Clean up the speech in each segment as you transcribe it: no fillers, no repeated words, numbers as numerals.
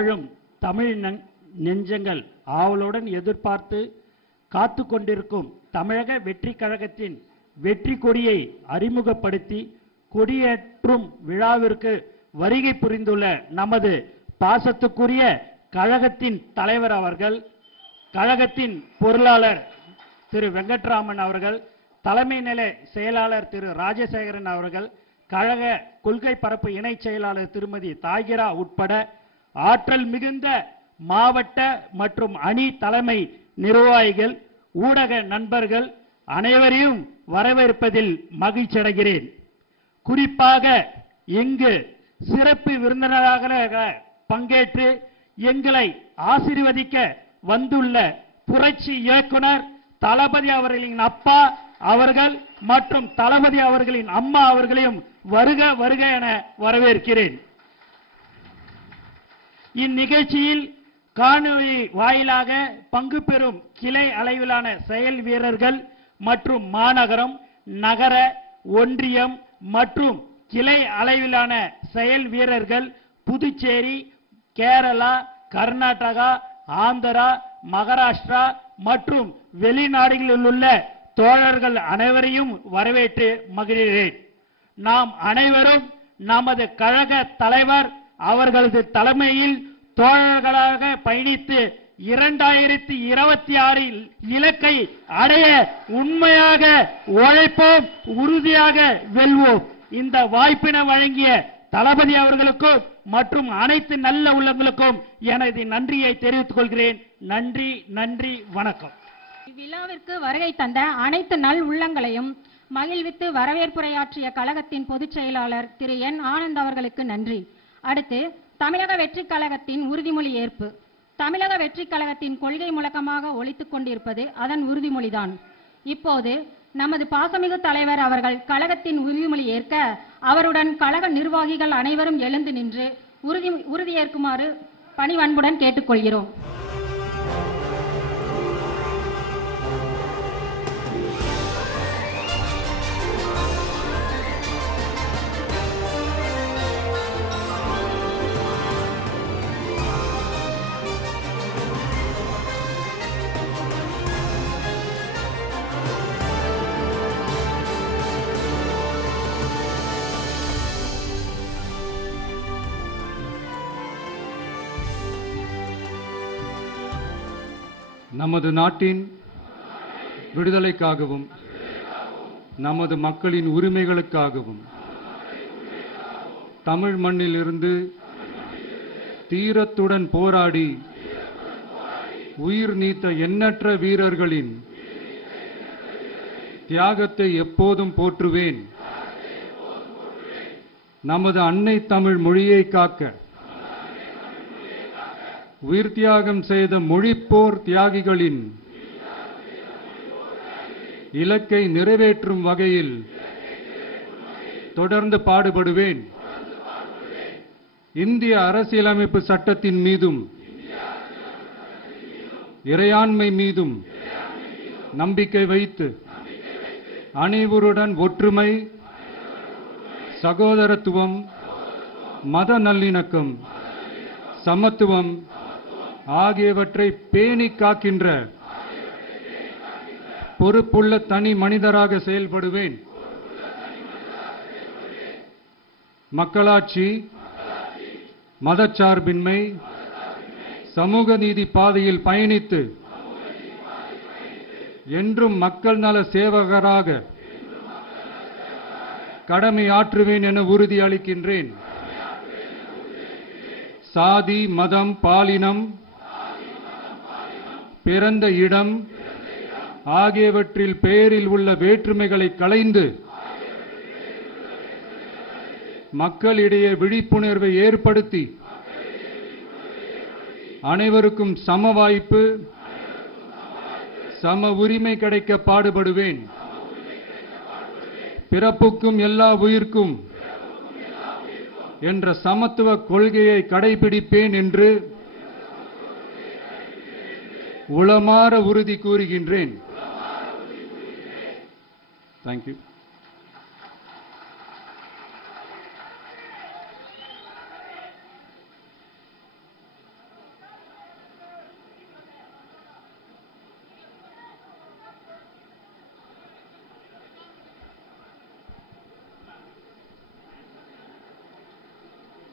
வாழும் தமிழ் நெஞ்சங்கள் ஆவலுடன் எதிர்பார்த்து காத்து கொண்டிருக்கும் தமிழக வெற்றி கழகத்தின் வெற்றி கொடியை அறிமுகப்படுத்தி கொடியேற்றும் விழாவிற்கு வருகை புரிந்துள்ள நமது பாசத்துக்குரிய கழகத்தின் தலைவர் அவர்கள், கழகத்தின் பொருளாளர் திரு வெங்கட்ராமன் அவர்கள், தலைமை நிலை செயலாளர் திரு ராஜசேகரன் அவர்கள், கழக கொள்கை பரப்பு இணை செயலாளர் திருமதி தாகிரா உட்பட ஆற்றல் மிகுந்த மாவட்ட மற்றும் அணி தலைமை நிர்வாகிகள், ஊடக நண்பர்கள் அனைவரையும் வரவேற்பதில் மகிழ்ச்சி அடைகிறேன். குறிப்பாக இங்கு சிறப்பு விருந்தினராக பங்கேற்று எங்களை ஆசீர்வதிக்க வந்துள்ள புரட்சி இயக்குனர் தளபதி அவர்களின் அப்பா அவர்கள் மற்றும் தளபதி அவர்களின் அம்மா அவர்களையும் வருக வருக என வரவேற்கிறேன். இந்நிகழ்ச்சியில் காணொலி வாயிலாக பங்கு பெறும் கிளை அளவிலான செயல் வீரர்கள் மற்றும் மாநகரம், நகர, ஒன்றியம் மற்றும் கிளை அளவிலான செயல் வீரர்கள் புதுச்சேரி, கேரளா, கர்நாடகா, ஆந்திரா, மகாராஷ்டிரா மற்றும் வெளிநாடுகளில் உள்ள தோழர்கள் அனைவரையும் வரவேற்று மகிழ்கிறேன். நாம் அனைவரும் நமது கழக தலைவர் அவர்களது தலைமையில் தோழர்களாக பயணித்து 2026 இலக்கை அடைய உண்மையாக உழைப்போம், உறுதியாக வெல்வோம். இந்த வாய்ப்பினை வழங்கிய தளபதி அவர்களுக்கும் மற்றும் அனைத்து நல்ல உள்ளங்களுக்கும் எனது நன்றியை தெரிவித்துக் கொள்கிறேன். நன்றி, நன்றி, வணக்கம். இவ்விழாவிற்கு வருகை தந்த அனைத்து நல் உள்ளங்களையும் மகிழ்வித்து வரவேற்புரையாற்றிய கழகத்தின் பொதுச் செயலாளர் திரு என் ஆனந்த் அவர்களுக்கு நன்றி. அடுத்து தமிழக வெற்றி கழகத்தின் உறுதிமொழி ஏற்பு. தமிழக வெற்றி கழகத்தின் கொள்கை முழக்கமாக ஒலித்துக் கொண்டிருப்பது அதன் உறுதிமொழிதான். இப்போது நமது பாசமிகு தலைவர் அவர்கள் கழகத்தின் உறுதிமொழி ஏற்க அவருடன் கழக நிர்வாகிகள் அனைவரும் எழுந்து நின்று உறுதியேற்குமாறு பணிவன்புடன் கேட்டுக்கொள்கிறோம். நமது நாட்டின் விடுதலைக்காகவும் நமது மக்களின் உரிமைகளுக்காகவும் தமிழ் மண்ணில் இருந்து தீரத்துடன் போராடி உயிர் நீத்த எண்ணற்ற வீரர்களின் தியாகத்தை எப்போதும் போற்றுவேன். நமது அன்னை தமிழ் மொழியை காக்க உயிர் தியாகம் செய்த மொழிப்போர் தியாகிகளின் இலக்கை நிறைவேற்றும் வகையில் தொடர்ந்து பாடுபடுவேன். இந்திய அரசியலமைப்பு சட்டத்தின் மீதும் இறையாண்மை மீதும் நம்பிக்கை வைத்து அனைவருடன் ஒற்றுமை, சகோதரத்துவம், மத நல்லிணக்கம், சமத்துவம் ஆகியவற்றை பேணி காக்கின்ற பொறுப்புள்ள தனி மனிதராக செயல்படுவேன். மக்களாட்சி, மதச்சார்பின்மை, சமூக நீதி பாதையில் பயணித்து என்றும் மக்கள் நல சேவகராக கடமை ஆற்றுவேன் என உறுதி அளிக்கின்றேன். சாதி, மதம், பாலினம், பிறந்த இடம் ஆகியவற்றில் பெயரில் உள்ள வேற்றுமைகளை களைந்து மக்களிடையே விழிப்புணர்வை ஏற்படுத்தி அனைவருக்கும் சம வாய்ப்பு, சம உரிமை கிடைக்க பாடுபடுவேன். பிறப்புக்கும் எல்லா உயிர்க்கும் என்ற சமத்துவ கொள்கையை கடைபிடிப்பேன் என்று உளமாற உறுதி கூறுகின்றேன். தேங்க்யூ.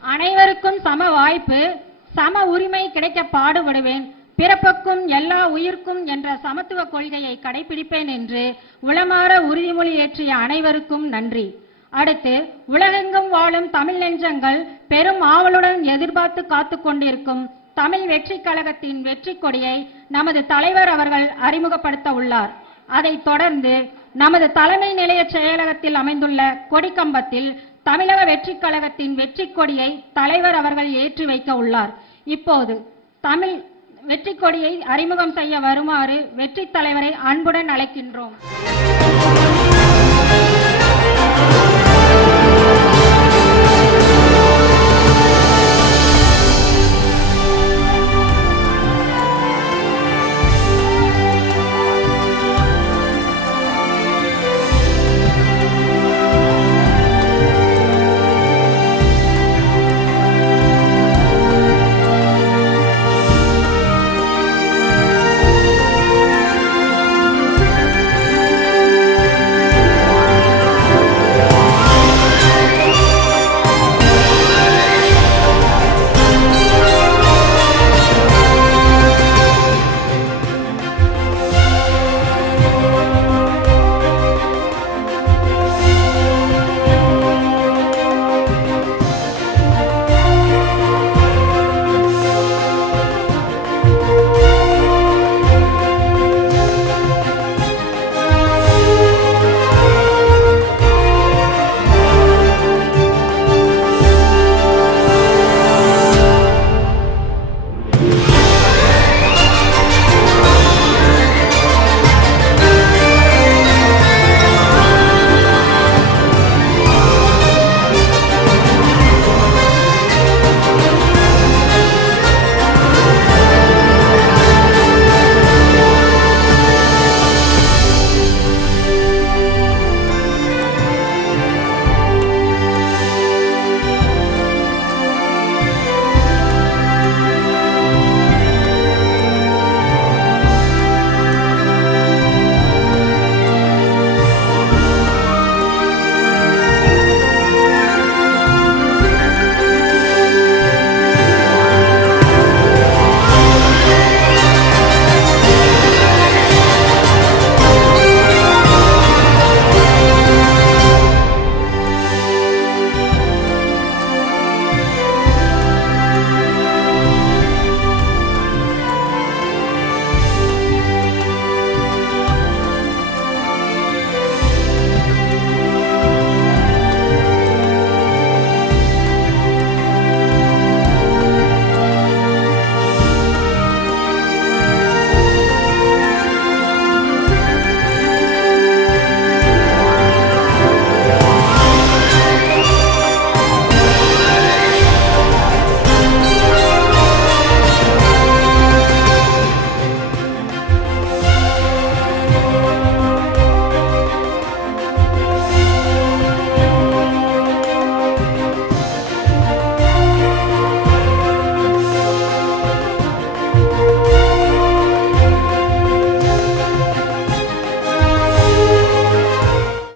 அனைவருக்கும் சம வாய்ப்பு, சம உரிமை கிடைக்க பாடுபடுவேன். பிறப்புக்கும் எல்லா உயிர்க்கும் என்ற சமத்துவ கொள்கையை கடைபிடிப்பேன் என்று உளமாற உறுதிமொழி ஏற்றிய அனைவருக்கும் நன்றி. அடுத்து, உலகெங்கும் வாழும் தமிழ் நெஞ்சங்கள் பெரும் ஆவலுடன் எதிர்பார்த்து காத்துக் கொண்டிருக்கும் தமிழ் வெற்றி கழகத்தின் வெற்றி கொடியை நமது தலைவர் அவர்கள் அறிமுகப்படுத்த உள்ளார். அதைத் தொடர்ந்து நமது தலைமை நிலைய செயலகத்தில் அமைந்துள்ள கொடிக்கம்பத்தில் தமிழக வெற்றி கழகத்தின் வெற்றி கொடியை தலைவர் அவர்கள் ஏற்றி வைக்க உள்ளார். இப்போது தமிழ் வெற்றி கொடியை அறிமுகம் செய்ய வருமாறு வெற்றி தலைவரை அன்புடன் அழைக்கின்றோம்.